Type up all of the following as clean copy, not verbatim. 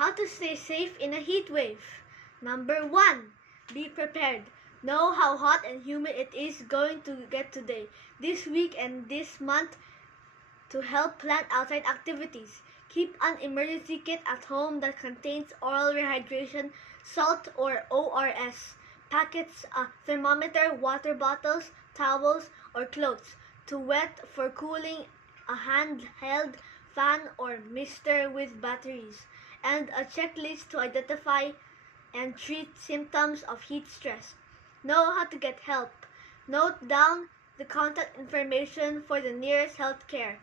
How to stay safe in a heat wave. Number 1. Be prepared. Know how hot and humid it is going to get today, this week, and this month. To help plan outside activities, keep an emergency kit at home that contains oral rehydration, salt or ORS, packets, a thermometer, water bottles, towels, or clothes. To wet for cooling, a handheld fan or mister with batteries, and a checklist to identify and treat symptoms of heat stress. Know how to get help. Note down the contact information for the nearest healthcare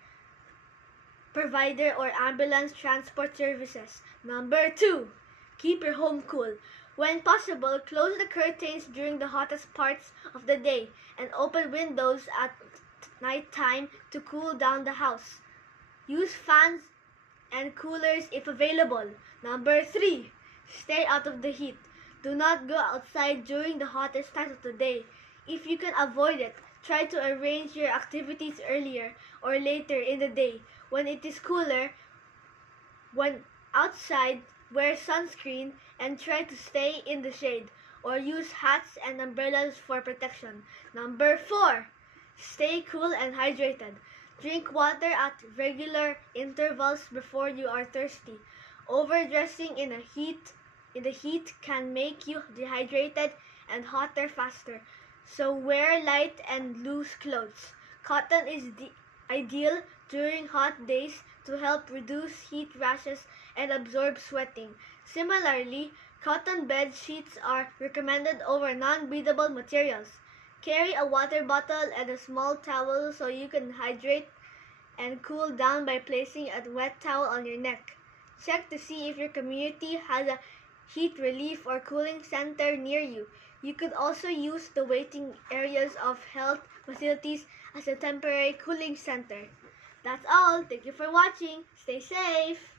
provider or ambulance transport services. Number 2. Keep your home cool. When possible, close the curtains during the hottest parts of the day and open windows at night time to cool down the house. Use fans and coolers if available. Number 3. Stay out of the heat. Do not go outside during the hottest times of the day. If you can avoid it, try to arrange your activities earlier or later in the day. When it is cooler, when outside, wear sunscreen and try to stay in the shade or use hats and umbrellas for protection. Number 4. Stay cool and hydrated. Drink water at regular intervals before you are thirsty. Overdressing in the heat can make you dehydrated and hotter faster. So wear light and loose clothes. Cotton is ideal during hot days to help reduce heat rashes and absorb sweating. Similarly, cotton bed sheets are recommended over non-breathable materials. Carry a water bottle and a small towel so you can hydrate and cool down by placing a wet towel on your neck. Check to see if your community has a heat relief or cooling center near you. You could also use the waiting areas of health facilities as a temporary cooling center. That's all. Thank you for watching. Stay safe.